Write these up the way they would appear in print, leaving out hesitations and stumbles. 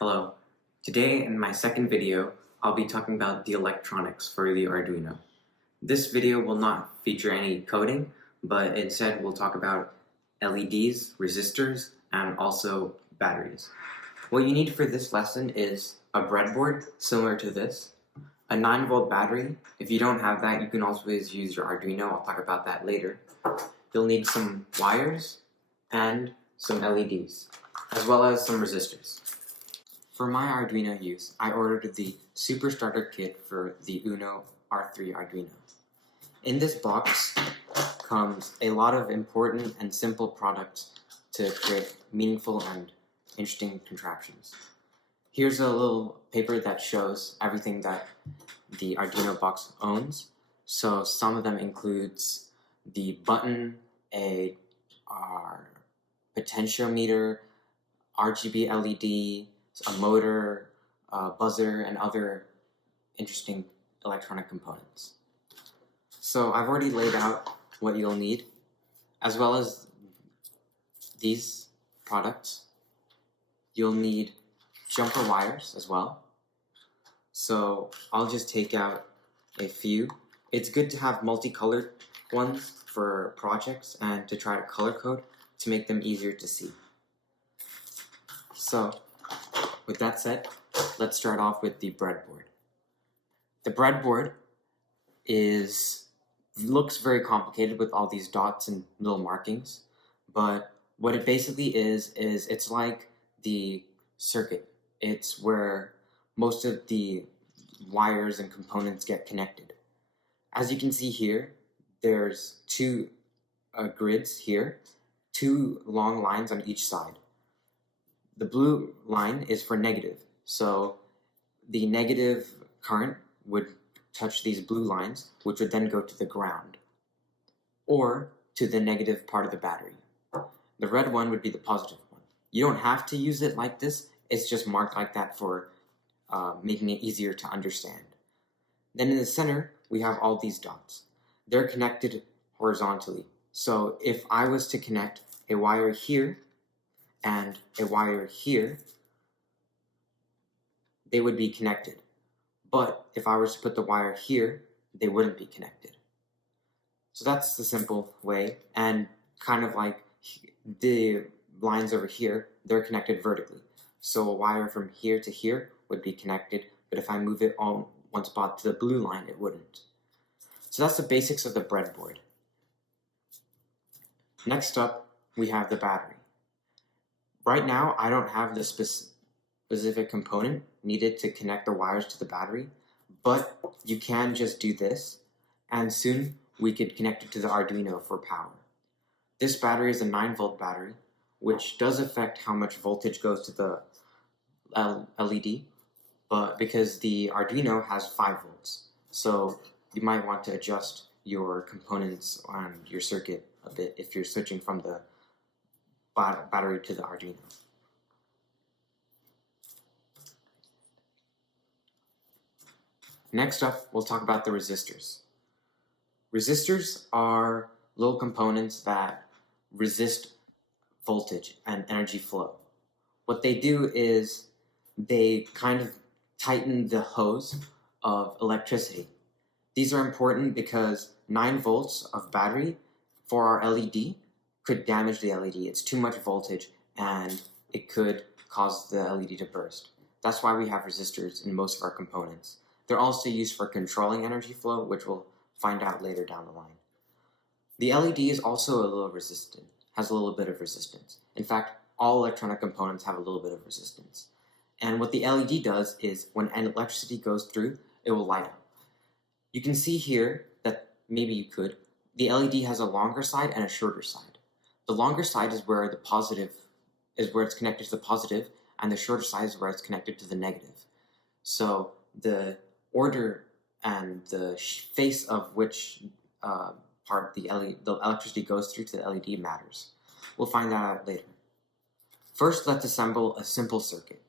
Hello. Today in my second video, I'll be talking about the electronics for the Arduino. This video will not feature any coding, but instead we'll talk about LEDs, resistors, and also batteries. What you need for this lesson is a breadboard similar to this, a 9-volt battery. If you don't have that, you can always use your Arduino. I'll talk about that later. You'll need some wires and some LEDs, as well as some resistors. For my Arduino use, I ordered the Super Starter Kit for the Uno R3 Arduino. In this box comes a lot of important and simple products to create meaningful and interesting contraptions. Here's a little paper that shows everything that the Arduino box owns. So some of them includes the button, a potentiometer, RGB LED, a motor, a buzzer, and other interesting electronic components. So I've already laid out what you'll need, as well as these products. You'll need jumper wires as well. So I'll just take out a few. It's good to have multicolored ones for projects and to try to color code to make them easier to see. So with that said, let's start off with the breadboard. The breadboard looks very complicated with all these dots and little markings, but what it basically is it's like the circuit. It's where most of the wires and components get connected. As you can see here, there's two grids here, two long lines on each side. The blue line is for negative, so the negative current would touch these blue lines, which would then go to the ground, or to the negative part of the battery. The red one would be the positive one. You don't have to use it like this, it's just marked like that for making it easier to understand. Then in the center, we have all these dots. They're connected horizontally. So if I was to connect a wire here and a wire here, they would be connected. But if I was to put the wire here, they wouldn't be connected. So that's the simple way, and kind of like the lines over here, they're connected vertically. So a wire from here to here would be connected, but if I move it on one spot to the blue line, it wouldn't. So that's the basics of the breadboard. Next up, we have the battery. Right now, I don't have the specific component needed to connect the wires to the battery, but you can just do this, and soon we could connect it to the Arduino for power. This battery is a 9-volt battery, which does affect how much voltage goes to the LED, but because the Arduino has 5 volts, so you might want to adjust your components on your circuit a bit if you're switching from the battery to the Arduino. Next up, we'll talk about the resistors. Resistors are little components that resist voltage and energy flow. What they do is they kind of tighten the hose of electricity. These are important because 9 volts of battery for our LED could damage the LED. It's too much voltage and it could cause the LED to burst. That's why we have resistors in most of our components. They're also used for controlling energy flow, which we'll find out later down the line. The LED is also a little resistant, has a little bit of resistance. In fact, all electronic components have a little bit of resistance. And what the LED does is when electricity goes through, it will light up. You can see here that maybe you could. The LED has a longer side and a shorter side. The longer side is where the positive is where it's connected to the positive, and the shorter side is where it's connected to the negative. So the order and the face of which part the electricity goes through to the LED matters. We'll find that out later. First, let's assemble a simple circuit.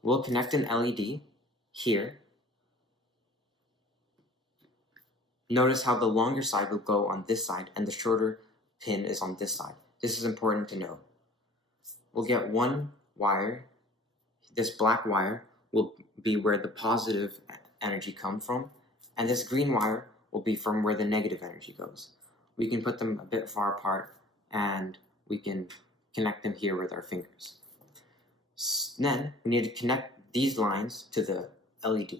We'll connect an LED here. Notice how the longer side will go on this side and the shorter pin is on this side. This is important to know. We'll get one wire this black wire will be where the positive energy comes from, and this green wire will be from where the negative energy goes. We can put them a bit far apart, and we can connect them here with our fingers. Then we need to connect these lines to the LED.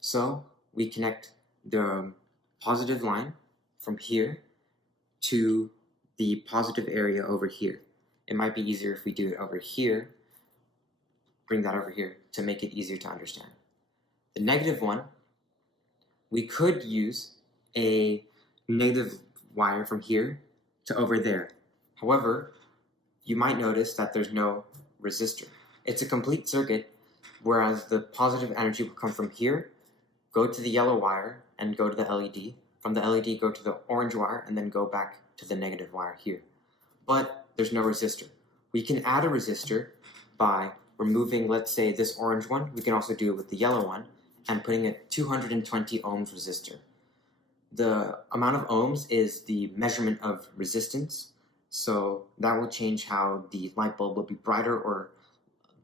So we connect the positive line from here to the positive area over here. It might be easier if we do it over here, bring that over here to make it easier to understand. The negative one, we could use a negative wire from here to over there. However, you might notice that there's no resistor. It's a complete circuit, whereas the positive energy will come from here, go to the yellow wire, and go to the LED. From the LED, go to the orange wire, and then go back to the negative wire here. But there's no resistor. We can add a resistor by removing, let's say, this orange one. We can also do it with the yellow one, and putting a 220 ohms resistor. The amount of ohms is the measurement of resistance, so that will change how the light bulb will be brighter or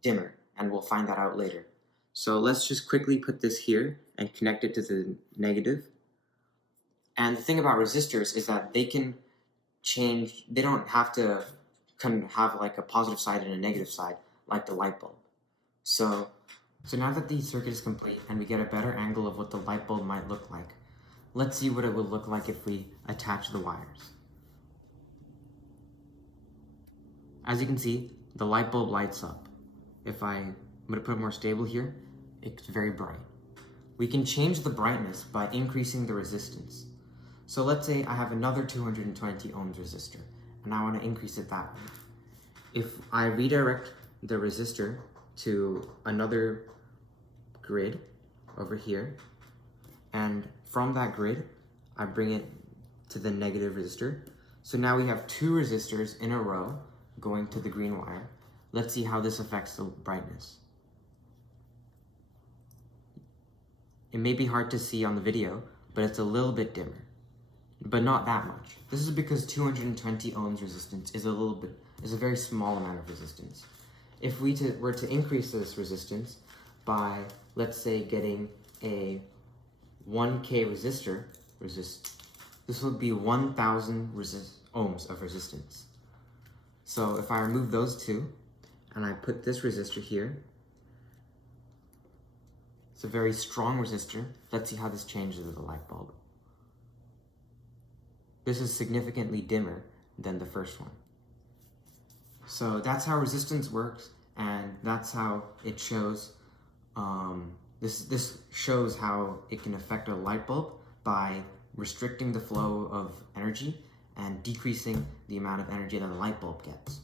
dimmer, and we'll find that out later. So let's just quickly put this here and connect it to the negative. And the thing about resistors is that they can change, they don't have to have like a positive side and a negative side like the light bulb. So now that the circuit is complete and we get a better angle of what the light bulb might look like, let's see what it would look like if we attach the wires. As you can see, the light bulb lights up. I'm going to put it more stable here, it's very bright. We can change the brightness by increasing the resistance. So let's say I have another 220 ohms resistor, and I want to increase it that way. If I redirect the resistor to another grid over here, and from that grid, I bring it to the negative resistor. So now we have two resistors in a row going to the green wire. Let's see how this affects the brightness. It may be hard to see on the video, but it's a little bit dimmer, but not that much. This is because 220 ohms resistance is a very small amount of resistance. If we were to increase this resistance by, let's say, getting a 1K resistor, this would be 1,000 ohms of resistance. So if I remove those two, and I put this resistor here, it's a very strong resistor. Let's see how this changes with the light bulb. This is significantly dimmer than the first one. So that's how resistance works, and that's how it shows, this shows how it can affect a light bulb by restricting the flow of energy and decreasing the amount of energy that a light bulb gets.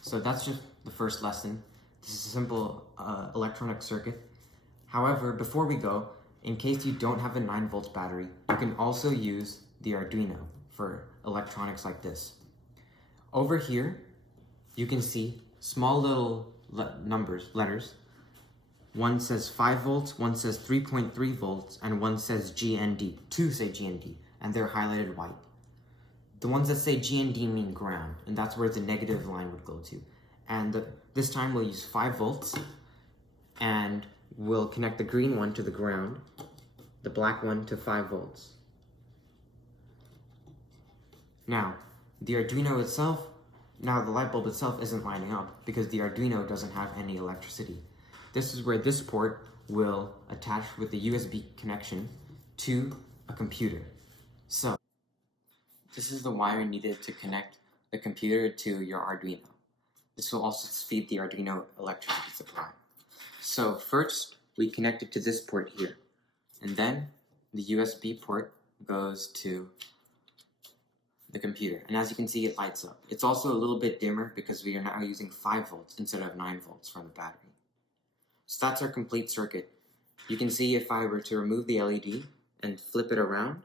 So that's just the first lesson. This is a simple electronic circuit. However, before we go, in case you don't have a 9 volts battery, you can also use the Arduino for electronics like this. Over here, you can see small little letters. One says 5 volts, one says 3.3 volts, and one says GND. Two say GND, and they're highlighted white. The ones that say GND mean ground, and that's where the negative line would go to. And this time we'll use 5 volts, and we'll connect the green one to the ground, the black one to 5 volts. Now, the Arduino itself, now the light bulb itself isn't lining up because the Arduino doesn't have any electricity. This is where this port will attach with the USB connection to a computer. So, this is the wire needed to connect the computer to your Arduino. This will also feed the Arduino electricity supply. So first, we connect it to this port here, and then the USB port goes to the computer. And as you can see, it lights up. It's also a little bit dimmer because we are now using 5 volts instead of 9 volts from the battery. So that's our complete circuit. You can see if I were to remove the LED and flip it around,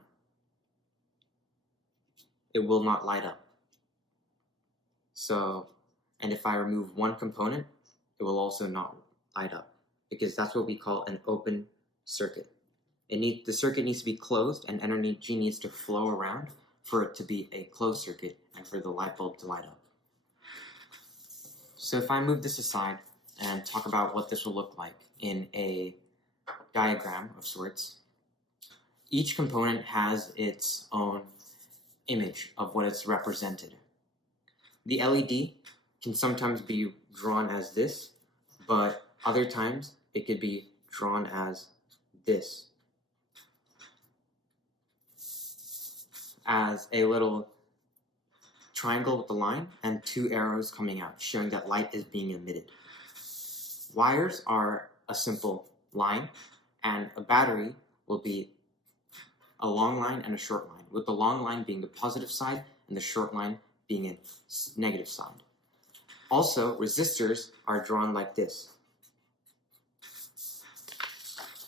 it will not light up. So, and if I remove one component, it will also not light up, because that's what we call an open circuit. The circuit needs to be closed, and energy needs to flow around for it to be a closed circuit and for the light bulb to light up. So if I move this aside and talk about what this will look like in a diagram of sorts. Each component has its own image of what it's represented. The LED can sometimes be drawn as this, but other times it could be drawn as this, as a little triangle with a line and two arrows coming out, showing that light is being emitted. Wires are a simple line, and a battery will be a long line and a short line, with the long line being the positive side and the short line being a negative side. Also, resistors are drawn like this,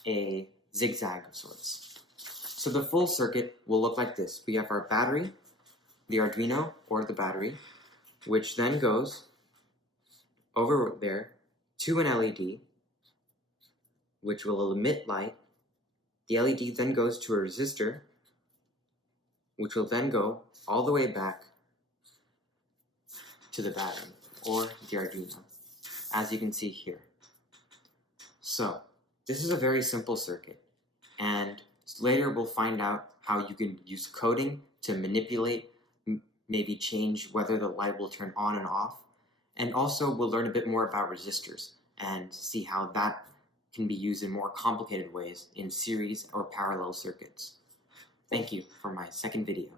a zigzag of sorts. So the full circuit will look like this. We have our battery, the Arduino or the battery, which then goes over there to an LED, which will emit light. The LED then goes to a resistor, which will then go all the way back to the battery or the Arduino, as you can see here. So this is a very simple circuit, and later we'll find out how you can use coding to manipulate, maybe change whether the light will turn on and off, and also we'll learn a bit more about resistors and see how that can be used in more complicated ways in series or parallel circuits. Thank you for my second video.